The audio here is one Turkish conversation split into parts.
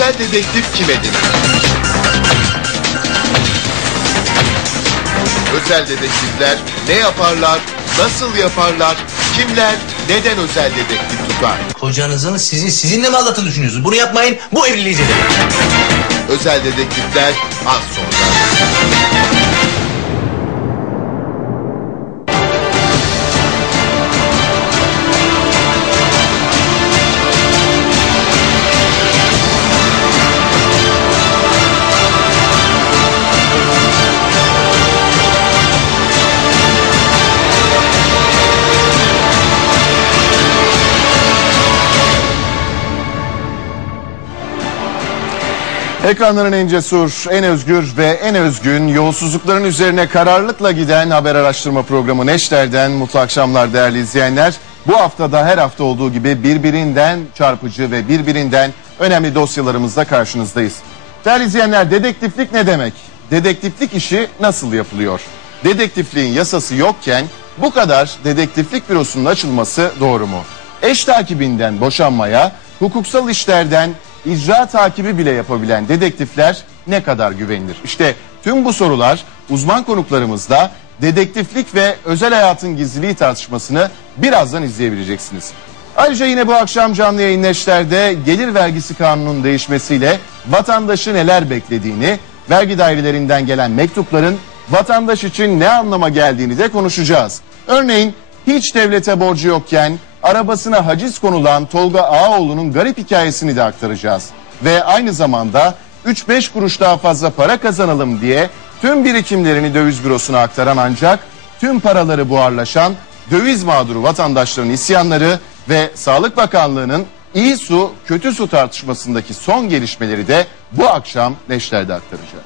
Özel dedektif kimedir? Özel dedektifler ne yaparlar, nasıl yaparlar, kimler, neden özel dedektif tutar? Kocanızın sizi sizinle mi aldattığını düşünüyorsunuz? Bunu yapmayın, bu evliliği zedeler. Özel dedektifler az sonra. Ekranların en cesur, en özgür ve en özgün yolsuzlukların üzerine kararlılıkla giden haber araştırma programı Neşter'den mutlu akşamlar değerli izleyenler. Bu haftada her hafta olduğu gibi birbirinden çarpıcı ve birbirinden önemli dosyalarımızla karşınızdayız. Değerli izleyenler dedektiflik ne demek? Dedektiflik işi nasıl yapılıyor? Dedektifliğin yasası yokken bu kadar dedektiflik bürosunun açılması doğru mu? Eş takibinden boşanmaya, hukuksal işlerden icra takibi bile yapabilen dedektifler ne kadar güvenilir? İşte tüm bu sorular uzman konuklarımızla dedektiflik ve özel hayatın gizliliği tartışmasını birazdan izleyebileceksiniz. Ayrıca yine bu akşam canlı yayın gelir vergisi kanunun değişmesiyle vatandaşı neler beklediğini, vergi dairelerinden gelen mektupların vatandaş için ne anlama geldiğini de konuşacağız. Örneğin hiç devlete borcu yokken arabasına haciz konulan Tolga Ağaoğlu'nun garip hikayesini de aktaracağız. Ve aynı zamanda 3-5 kuruş daha fazla para kazanalım diye tüm birikimlerini döviz bürosuna aktaran ancak tüm paraları buharlaşan döviz mağduru vatandaşların isyanları ve Sağlık Bakanlığı'nın iyi su kötü su tartışmasındaki son gelişmeleri de bu akşam Neşler'de aktaracağız.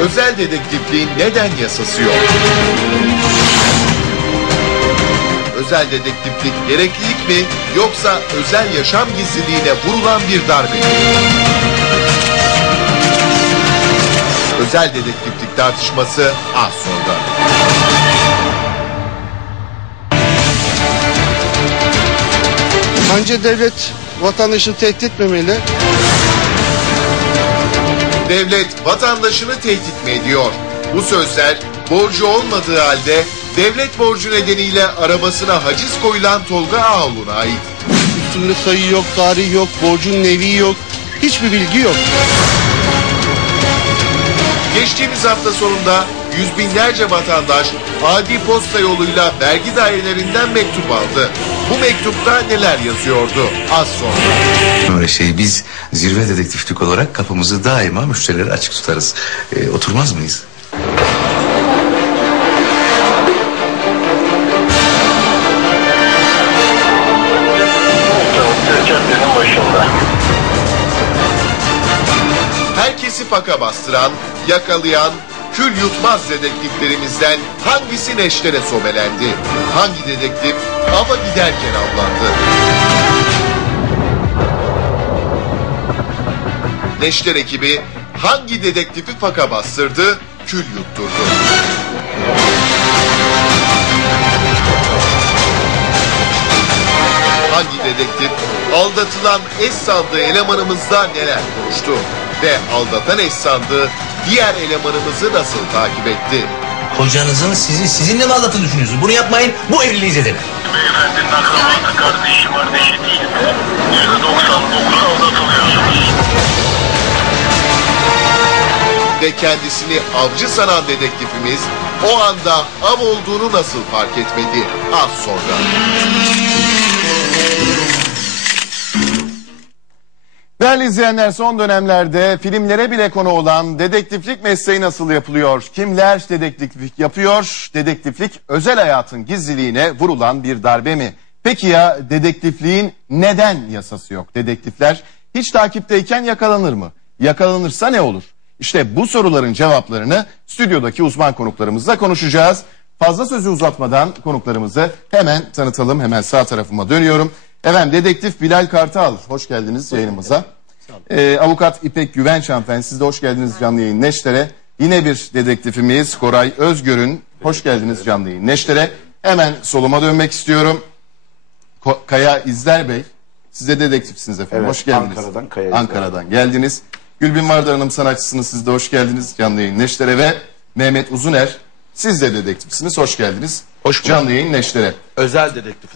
Özel dedektifliğin neden yasası yok? Özel dedektiflik gereklilik mi yoksa özel yaşam gizliliğine vurulan bir darbe mi? Özel dedektiflik tartışması az sonra. Bence devlet vatandaşı tehdit etmemeli devlet vatandaşını tehdit mi ediyor? Bu sözler borcu olmadığı halde devlet borcu nedeniyle arabasına haciz koyulan Tolga Ağol'una ait. Üstünlük sayı yok, tarih yok, borcun nevi yok, hiçbir bilgi yok. Geçtiğimiz hafta sonunda yüz binlerce vatandaş adi posta yoluyla vergi dairelerinden mektup aldı. Bu mektupta neler yazıyordu az sonra. Öyle şey biz zirve dedektiflik olarak kapımızı daima müşterilere açık tutarız. E, oturmaz mıyız? Herkesi faka bastıran, yakalayan, kül yutmaz dedektiflerimizden hangisi neştere sobelendi? Hangi dedektif ama giderken avlandı? Neşter ekibi hangi dedektifi faka bastırdı, kül yutturdu? Hangi dedektif aldatılan eş sandığı elemanımızda neler konuştu? Ve aldatan eş sandığı diğer elemanımızı nasıl takip etti? Kocanızın sizi sizinle mi aldattığını düşünüyorsunuz? Bunu yapmayın, bu evliliği zedeler. Beyefendinin akraması kardeşi kardeşi değil de %99 aldatılıyorsunuz. Ve kendisini avcı sanan dedektifimiz o anda av olduğunu nasıl fark etmedi? Az sonra. Değerli izleyenler son dönemlerde filmlere bile konu olan dedektiflik mesleği nasıl yapılıyor? Kimler dedektiflik yapıyor? Dedektiflik özel hayatın gizliliğine vurulan bir darbe mi? Peki ya dedektifliğin neden yasası yok? Dedektifler hiç takipteyken yakalanır mı? Yakalanırsa ne olur? İşte bu soruların cevaplarını stüdyodaki uzman konuklarımızla konuşacağız. Fazla sözü uzatmadan konuklarımızı hemen tanıtalım. Hemen sağ tarafıma dönüyorum. Efendim dedektif Bilal Kartal hoş geldiniz hoş yayınımıza. Ederim. Ee, avukat İpek Güvenç hanımefendi siz de hoş geldiniz canlı yayın Neşter'e. Yine bir dedektifimiz Koray Özgür'ün hoş geldiniz canlı yayın Neşter'e. Hemen soluma dönmek istiyorum. Ko- Kaya İzler Bey siz de dedektifsiniz efendim Evet, hoş geldiniz. Ankara'dan Kaya İzler. Ankara'dan geldiniz. Gülbin Vardar Hanım sanatçısınız siz de hoş geldiniz canlı yayın Neşter'e ve Mehmet Uzuner siz de dedektifsiniz hoş geldiniz. Hoş bulduk. Canlı yayın Neşter'e. Özel dedektifiz.